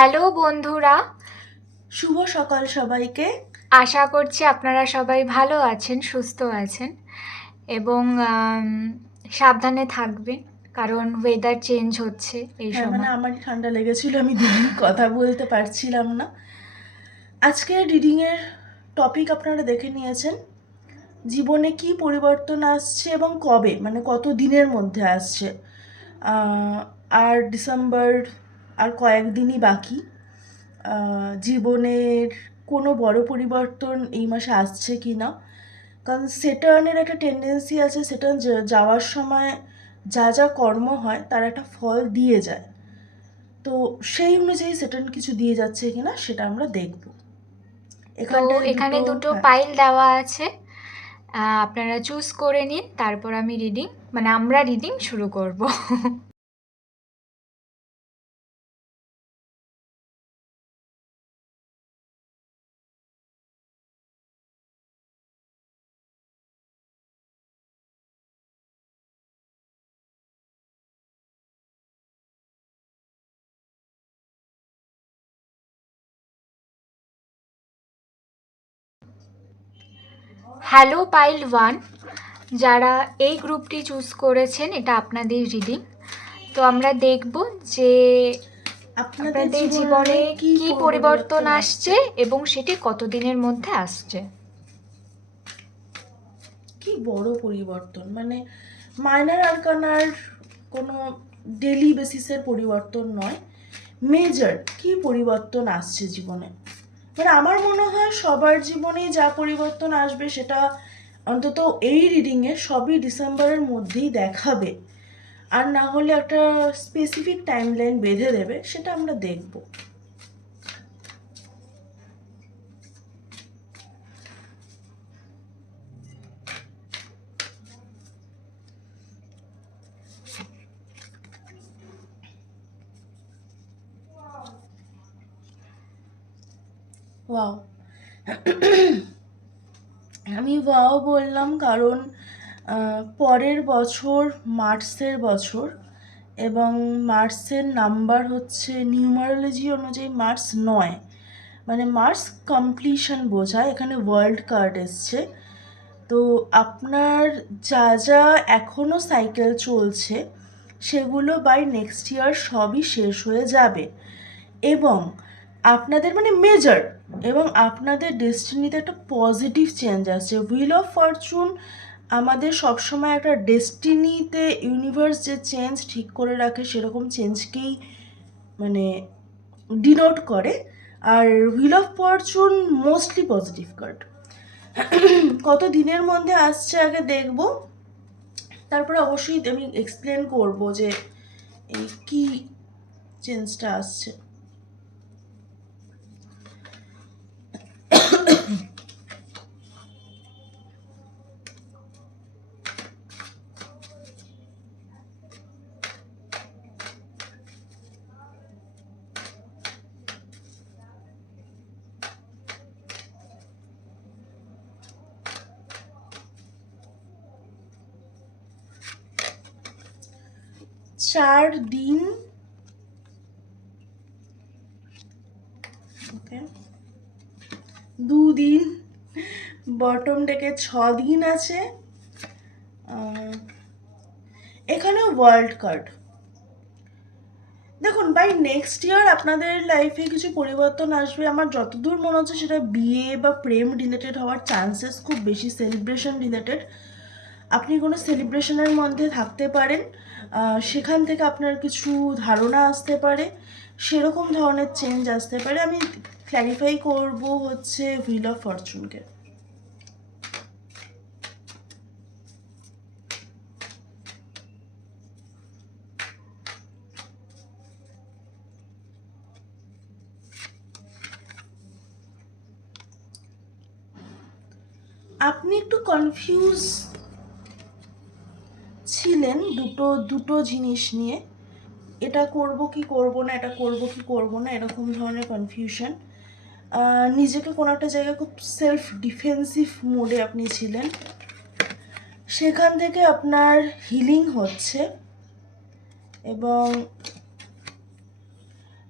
Hello বন্ধুরা। শুভ সকাল সবাইকে। আশা করছি আপনারা সবাই ভালো আছেন সুস্থ আছেন এবং সাবধানে থাকবেন কারণ ওয়েদার চেঞ্জ হচ্ছে এই হ্যাঁ, মানে সময়। আমার ঠান্ডা লেগেছিল আমি দুদিন কথা বলতে পারছিলাম না। আজকে রিডিংয়ের টপিক আপনারা দেখে নিয়েছেন। জীবনে কি পরিবর্তন আসছে এবং কবে? মানে কত দিনের মধ্যে আসছে? আর ডিসেম্বর আর কয়েকদিনই বাকি। জীবনের কোনো বড় পরিবর্তন এই মাসে আসছে কি না? কারণ সেটার্নের একটা টেন্ডেন্সি আছে সেটার্ন যাওয়ার সময় যা যা কর্ম হয় তার একটা ফল দিয়ে যায়। তো সেই অনুযায়ী সেটার্ন কিছু দিয়ে যাচ্ছে কিনা সেটা আমরা দেখব। এখানে দুটো হ্যাঁ, পাইল দেওয়া আছে। আপনারা চুজ করে নিন তারপর আমি রিডিং মানে আমরা রিডিং শুরু করব। হ্যালো পাইল ওয়ান যারা এই গ্রুপটি চুজ করেছেন এটা আপনাদের রিডিং তো আমরা দেখব যে আপনাদের জীবনে কি পরিবর্তন আসছে? এবং সেটি কতদিনের মধ্যে আসছে? কি বড় পরিবর্তন? মানে মাইনার আরকানার কোনো ডেলি বেসিসের পরিবর্তন নয় মেজর কি পরিবর্তন আসছে জীবনে? মানে আমার মনে হয় সবার জীবনে যা পরিবর্তন আসবে সেটা অন্তত এই রিডিংয়ে সবই ডিসেম্বরের মধ্যেই দেখাবে। আর না হলে একটা স্পেসিফিক টাইম লাইন বেঁধে দেবে, সেটা আমরা দেখব। ওয়াও আমি ওয়াও বললাম কারণ পরের বছর মার্চের বছর এবং মার্চের নাম্বার হচ্ছে নিউমারোলজি অনুযায়ী মার্চ নয়। মানে মার্চ কমপ্লিশন বোঝায়, এখানে ওয়ার্ল্ড কার্ড এসছে। তো আপনার যা যা এখনও সাইকেল চলছে, সেগুলো বাই নেক্সট ইয়ার সবই শেষ হয়ে যাবে। এবং আপনাদের মানে মেজর এবং আপনাদের ডেস্টিনিতে একটা পজিটিভ চেঞ্জ আসছে। হুইল অফ ফরচুন আমাদের সবসময় একটা ডেস্টিনিতে ইউনিভার্স যে চেঞ্জ ঠিক করে রাখে সেরকম চেঞ্জকেই মানে ডিনোট করে। আর wheel of fortune mostly positive card কত দিনের মধ্যে আসছে আগে দেখব। তারপরে অবশ্যই আমি এক্সপ্লেন করব যে এই কি চেঞ্জটা আসছে। চার দিন। দুদিন। বটম ডেকে ছ দিন আছে। আহ, এখানে ওয়ার্ল্ড কার্ড দেখুন বাই নেক্সট ইয়ার আপনাদের লাইফে কিছু পরিবর্তন আসবে। আমার যতদূর মনে হচ্ছে সেটা বিয়ে বা প্রেম রিলেটেড হওয়ার চান্সেস খুব বেশি সেলিব্রেশন রিলেটেড আপনি কোনো সেলিব্রেশনের মধ্যে থাকতে পারেন। সেখান থেকে আপনার কিছু ধারণা আসতে পারে, সেরকম ধরনের চেঞ্জ আসতে পারে। আমি ক্ল্যারিফাই করব হচ্ছে হুইল অফ ফরচুনকে আপনি একটু কনফিউজ ছিলেন দুটো দুটো জিনিস নিয়ে। এটা করব কি করব না, এটা করব কি করব না, এরকম ধরনের কনফিউশন নিজেকে কোনো একটা জায়গায় খুব সেলফ ডিফেন্সিভ মোডে আপনি ছিলেন। সেখান থেকে আপনার হিলিং হচ্ছে এবং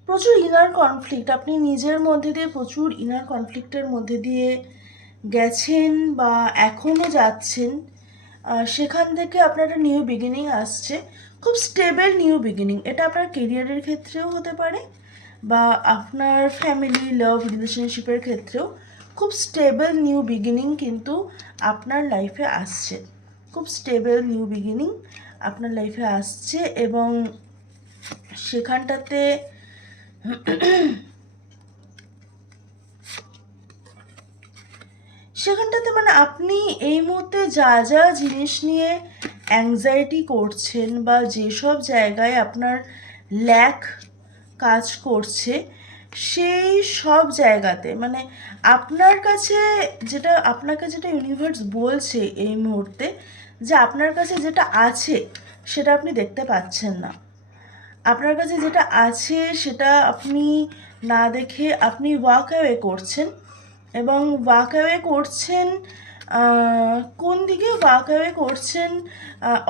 প্রচুর ইনার কনফ্লিক্ট আপনি নিজের মধ্যে দিয়ে প্রচুর ইনার কনফ্লিক্টের মধ্যে দিয়ে গেছেন বা এখনও যাচ্ছেন। সেখান থেকে আপনার একটা নিউ বিগিনিং আসছে। খুব স্টেবল নিউ বিগিনিং এটা আপনার কেরিয়ারের ক্ষেত্রেও হতে পারে বা আপনার ফ্যামিলি লাভ রিলেশনশিপের ক্ষেত্রেও খুব স্টেবল নিউ বিগিনিং কিন্তু আপনার লাইফে আসছে। খুব স্টেবল নিউ বিগিনিং আপনার লাইফে আসছে এবং সেখানটাতে সেখানটাতে মানে আপনি এই মুহূর্তে যা যা জিনিস নিয়ে অ্যাংজাইটি করছেন বা যেসব জায়গায় আপনার ল্যাক কাজ করছে, সেই সব জায়গাতে মানে আপনার কাছে যেটা, আপনাকে যেটা ইউনিভার্স বলছে এই মুহূর্তে যে আপনার কাছে যেটা আছে সেটা আপনি দেখতে পাচ্ছেন না। আপনার কাছে যেটা আছে সেটা আপনি না দেখে আপনি ওয়াক অ্যাওয়ে করছেন। এবং ওয়াক অ্যাওয়ে করছেন কোন দিকে ওয়াক অ্যাওয়ে করছেন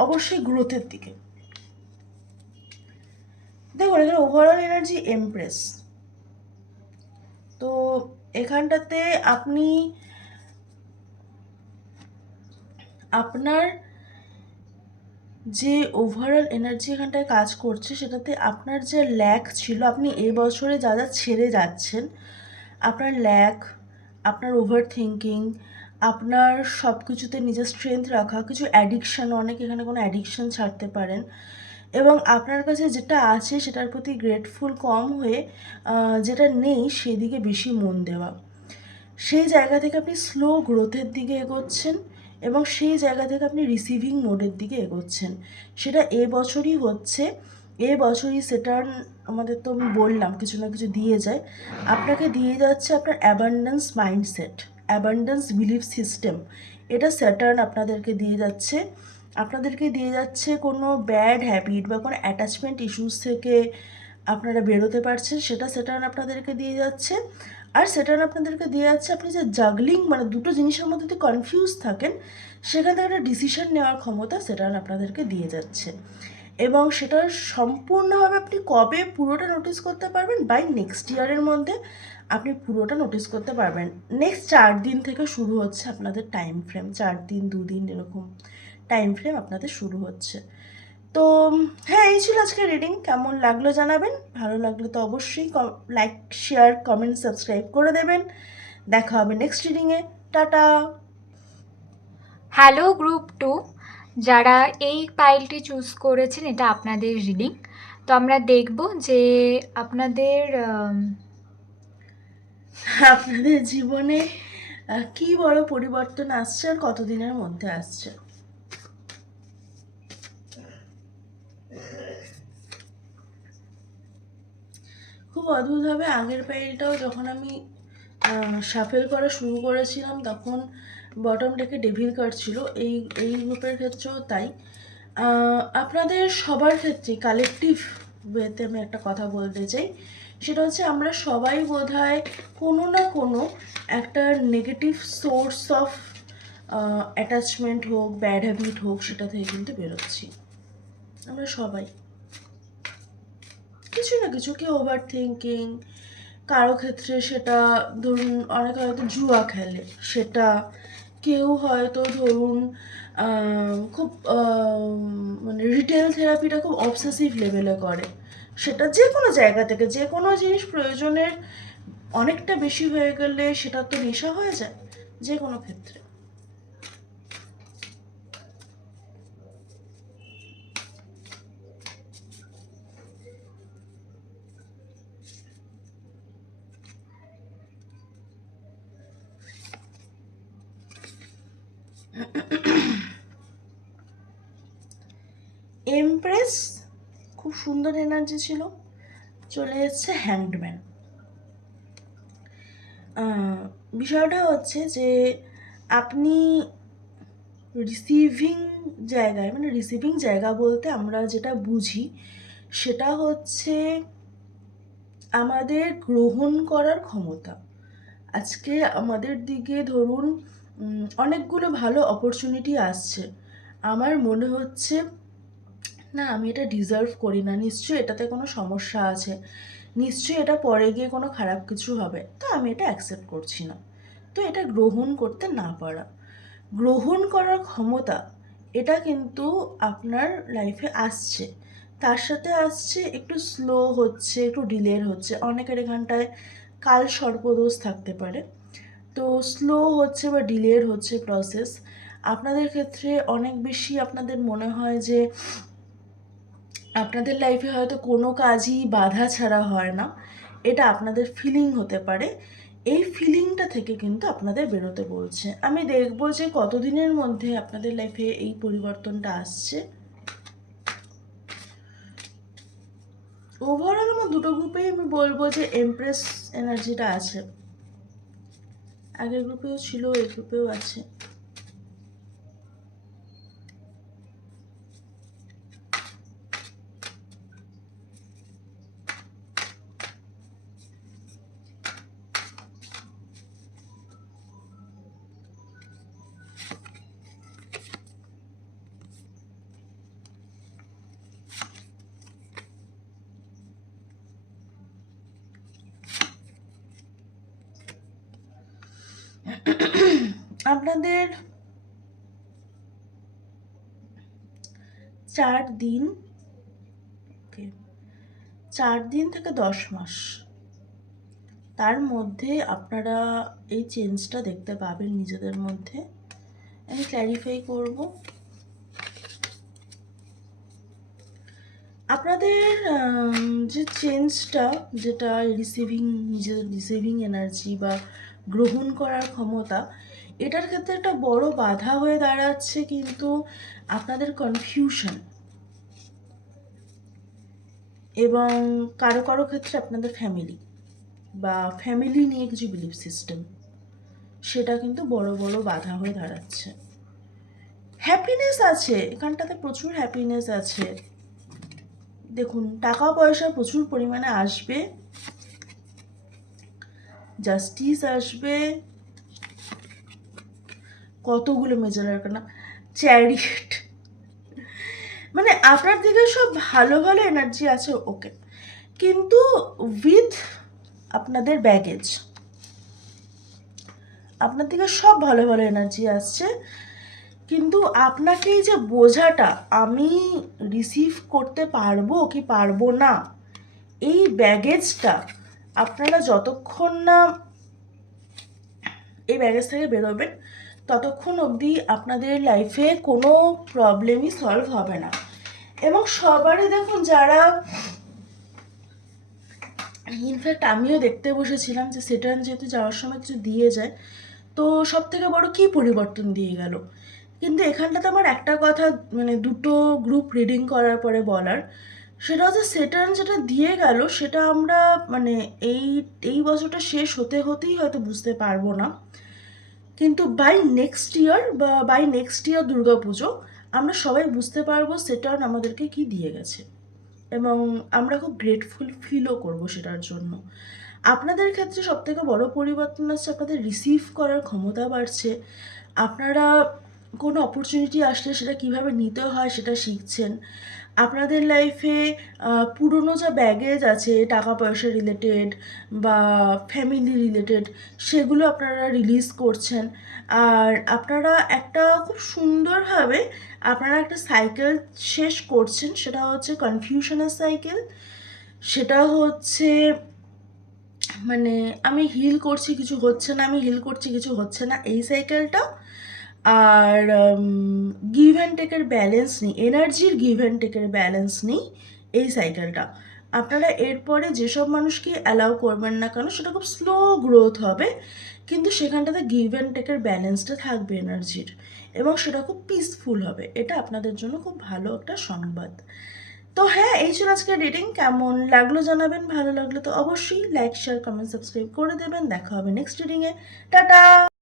অবশ্যই গ্রোথের দিকে। দেখুন এখানে ওভারঅল এনার্জি এমপ্রেস তো এখানটাতে আপনি, আপনার যে ওভারঅল এনার্জি এখানটায় কাজ করছে, সেটাতে আপনার যে ল্যাক ছিল, আপনি এই বছরে যা যা ছেড়ে যাচ্ছেন, আপনার ল্যাক আপনার ওভার থিঙ্কিং আপনার সব কিছুতে নিজের স্ট্রেংথ রাখা, কিছু অ্যাডিকশান অনেক এখানে কোনো অ্যাডিকশান ছাড়তে পারেন। এবং আপনার কাছে যেটা আছে সেটার প্রতি গ্রেটফুল কম হয়ে যেটা নেই সেদিকে বেশি মন দেওয়া। সেই জায়গা থেকে আপনি স্লো গ্রোথের দিকে এগোচ্ছেন এবং সেই জায়গা থেকে আপনি রিসিভিং মোডের দিকে এগোচ্ছেন। সেটা এ বছরই হচ্ছে। এ বছরই সেটার আমাদের তো আমি বললাম, কিছু না কিছু দিয়ে যায়। আপনাকে দিয়ে যাচ্ছে আপনার abundance mindset abundance belief system এটা স্যাটার্ন আপনাদেরকে দিয়ে যাচ্ছে। আপনাদেরকে দিয়ে যাচ্ছে কোনো ব্যাড হ্যাবিট বা কোনো অ্যাটাচমেন্ট ইস্যুস থেকে আপনারা বেরোতে পারছেন, সেটা স্যাটার্ন আপনাদেরকে দিয়ে যাচ্ছে। আর সেটার আপনাদেরকে দিয়ে যাচ্ছে আপনি যে জাগলিং মানে দুটো জিনিসের মধ্যে যদি কনফিউজ থাকেন, সেখান থেকে একটা ডিসিশন নেওয়ার ক্ষমতা সেটার আপনাদেরকে দিয়ে যাচ্ছে। এবং সেটা সম্পূর্ণভাবে আপনি কবে পুরোটা নোটিস করতে পারবেন? বাই নেক্সট ইয়ারের মধ্যে আপনি পুরোটা নোটিস করতে পারবেন। নেক্সট চার দিন থেকে শুরু হচ্ছে আপনাদের টাইম ফ্রেম চার দিন দুদিন এরকম টাইম ফ্রেম আপনাদের শুরু হচ্ছে। তো হ্যাঁ এই ছিল আজকে রিডিং কেমন লাগল জানাবেন? ভালো লাগলে তো অবশ্যই লাইক শেয়ার কমেন্ট সাবস্ক্রাইব করে দেবেন। দেখা হবে নেক্সট রিডিংয়ে টাটা! হ্যালো গ্রুপ টু যারা এই পাইলটি চুজ করেছেন, এটা আপনাদের রিডিং তো আমরা দেখব যে আপনাদের আপনাদের জীবনে কি বড় পরিবর্তন আসছে আর কতদিনের মধ্যে আসছে? খুব অদ্ভুতভাবে আগের পাইলটাও যখন আমি সাফেল করা শুরু করেছিলাম, তখন বটম ডেভিল কার্ড ছিল। এই এই গ্রুপের ক্ষেত্রেও তাই। আপনাদের সবার ক্ষেত্রে কালেকটিভ ওয়েতে আমি একটা কথা বলতে চাই। সেটা হচ্ছে আমরা সবাই বোধহয় কোনো না কোনো একটা নেগেটিভ সোর্স অফ অ্যাটাচমেন্ট হোক ব্যাড হ্যাবিট হোক, সেটা থেকে কিন্তু বেরোচ্ছি। আমরা সবাই। কিছু না কিছু, কেউ ওভার থিঙ্কিং কারও ক্ষেত্রে সেটা ধরুন অনেকে হয়তো জুয়া খেলে, সেটা কেউ হয়তো ধরুন খুব মানে রিটেল থেরাপিটা খুব অবসেসিভ লেভেলে করে। সেটা যে কোনো জায়গা থেকে যে কোনো জিনিস প্রয়োজনের অনেকটা বেশি হয়ে গেলে সেটা তো নেশা হয়ে যায় যে কোনো ক্ষেত্রে। এমপ্রেস খুব সুন্দর এনার্জি ছিল। চলে এসছে হ্যান্ডম্যান বিষয়টা হচ্ছে যে আপনি রিসিভিং জায়গায় মানে রিসিভিং জায়গা বলতে আমরা যেটা বুঝি, সেটা হচ্ছে আমাদের গ্রহণ করার ক্ষমতা। আজকে আমাদের দিকে ধরুন অনেকগুলো ভালো অপরচুনিটি আসছে। আমার মনে হচ্ছে না, আমি এটা ডিজার্ভ করি না। নিশ্চয়ই এটাতে কোনো সমস্যা আছে। নিশ্চয়ই এটা পরে গিয়ে কোনো খারাপ কিছু হবে। তো আমি এটা অ্যাকসেপ্ট করছি না। তো এটা গ্রহণ করতে না পারা। গ্রহণ করার ক্ষমতা, এটা কিন্তু আপনার লাইফে আসছে। তার সাথে আসছে, একটু স্লো হচ্ছে, একটু ডিলের হচ্ছে। অনেকের এখানটায় কাল সর্পদোষ থাকতে পারে। তো স্লো হচ্ছে বা ডিলের হচ্ছে প্রসেস আপনাদের ক্ষেত্রে অনেক বেশি আপনাদের মনে হয় যে আপনাদের লাইফে হয়তো কোনো কাজই বাধা ছাড়া হয় না। এটা আপনাদের ফিলিং হতে পারে। এই ফিলিংটা থেকে কিন্তু আপনাদের বেরোতে বলছে। আমি দেখব যে কতদিনের মধ্যে আপনাদের লাইফে এই পরিবর্তনটা আসছে। ওভারঅল আমার দুটো গ্রুপেই আমি বলব যে এমপ্রেস এনার্জিটা আছে। আগের গ্রুপেও ছিল, এই গ্রুপেও আছে। আপনাদের চার দিন চার দিন থেকে দশ মাস। তার মধ্যে আপনারা এই চেঞ্জটা দেখতে পাবেন নিজেদের মধ্যে। আমি ক্ল্যারিফাই করব। আপনাদের যে চেঞ্জটা যেটা রিসিভিং নিজের রিসিভিং এনার্জি বা গ্রহণ করার ক্ষমতা, এটার ক্ষেত্রে একটা বড় বাধা হয়ে দাঁড়াচ্ছে কিন্তু আপনাদের কনফিউশন এবং কারও কারও ক্ষেত্রে আপনাদের ফ্যামিলি বা ফ্যামিলি নিয়ে কিছু বিলিফ সিস্টেম সেটা কিন্তু বড় বড় বাধা হয়ে দাঁড়াচ্ছে। হ্যাপিনেস আছে, এখানটাতে প্রচুর হ্যাপিনেস আছে। দেখুন টাকা পয়সা প্রচুর পরিমাণে আসবে। জাস্টিস আসবে। কতগুলো মেজার কানা চ্যারিট মানে আপনার দিকে সব ভালো ভালো এনার্জি আছে ওকে কিন্তু উইথ আপনাদের ব্যাগেজ আপনার দিকে সব ভালো ভালো এনার্জি আসছে। কিন্তু আপনাকে যে বোঝাটা আমি রিসিভ করতে পারব কি পারব না, এই ব্যাগেজটা আপনারা যতক্ষণ না এই ব্যাগেজ থেকে বেরোবেন, ততক্ষণ অবধি আপনাদের লাইফে কোনো প্রবলেমই সলভ হবে না। এবং সবারই দেখুন যারা ইনফ্যাক্ট আমিও দেখতে বসেছিলাম যে সেটান যেহেতু যাওয়ার সময় কিছু দিয়ে যায়, তো সব থেকে বড় কী পরিবর্তন দিয়ে গেল? কিন্তু এখানটাতে আমার একটা কথা মানে দুটো গ্রুপ রিডিং করার পরে বলার। সেটা হচ্ছে সেটার্ন যেটা দিয়ে গেল, সেটা আমরা মানে এই এই বছরটা শেষ হতে হতেই হয়তো বুঝতে পারব না। কিন্তু বাই নেক্সট ইয়ার বা বাই নেক্সট ইয়ার দুর্গা পুজো, আমরা সবাই বুঝতে পারব সেটার্ন আমাদেরকে কি দিয়ে গেছে। এবং আমরা খুব গ্রেটফুল ফিলও করব সেটার জন্য। আপনাদের ক্ষেত্রে সবথেকে বড় পরিবর্তন হচ্ছে আপনাদের রিসিভ করার ক্ষমতা বাড়ছে। আপনারা কোনো অপরচুনিটি আসলে সেটা কীভাবে নিতে হয় সেটা শিখছেন। আপনাদের লাইফে পুরনো যা ব্যাগেজ আছে টাকা পয়সা রিলেটেড বা ফ্যামিলি রিলেটেড সেগুলো আপনারা রিলিজ করছেন। আর আপনারা একটা খুব সুন্দরভাবে আপনারা একটা সাইকেল শেষ করছেন, সেটা হচ্ছে কনফিউশনের সাইকেল সেটা হচ্ছে মানে আমি হিল করছি, কিছু হচ্ছে না, আমি হিল করছি, কিছু হচ্ছে না, এই সাইকেলটা আর গিভ অ্যান্ড টেকের ব্যালেন্স নেই এনার্জির গিভ অ্যান্ড টেকের ব্যালেন্স নেই এই সাইকেলটা আপনারা এরপরে যেসব মানুষকে অ্যালাউ করবেন না কেন, সেটা খুব স্লো গ্রোথ হবে, কিন্তু সেখানটাতে গিভ অ্যান্ড টেকের ব্যালেন্সটা থাকবে এনার্জির এবং সেটা খুব পিসফুল হবে। এটা আপনাদের জন্য খুব ভালো একটা সংবাদ। তো হ্যাঁ এই ছিল আজকে রিডিং কেমন লাগল জানাবেন, ভালো লাগল তো অবশ্যই লাইক শেয়ার কমেন্ট সাবস্ক্রাইব করে দেবেন। দেখা হবে নেক্সট রিডিংয়ে টাটা!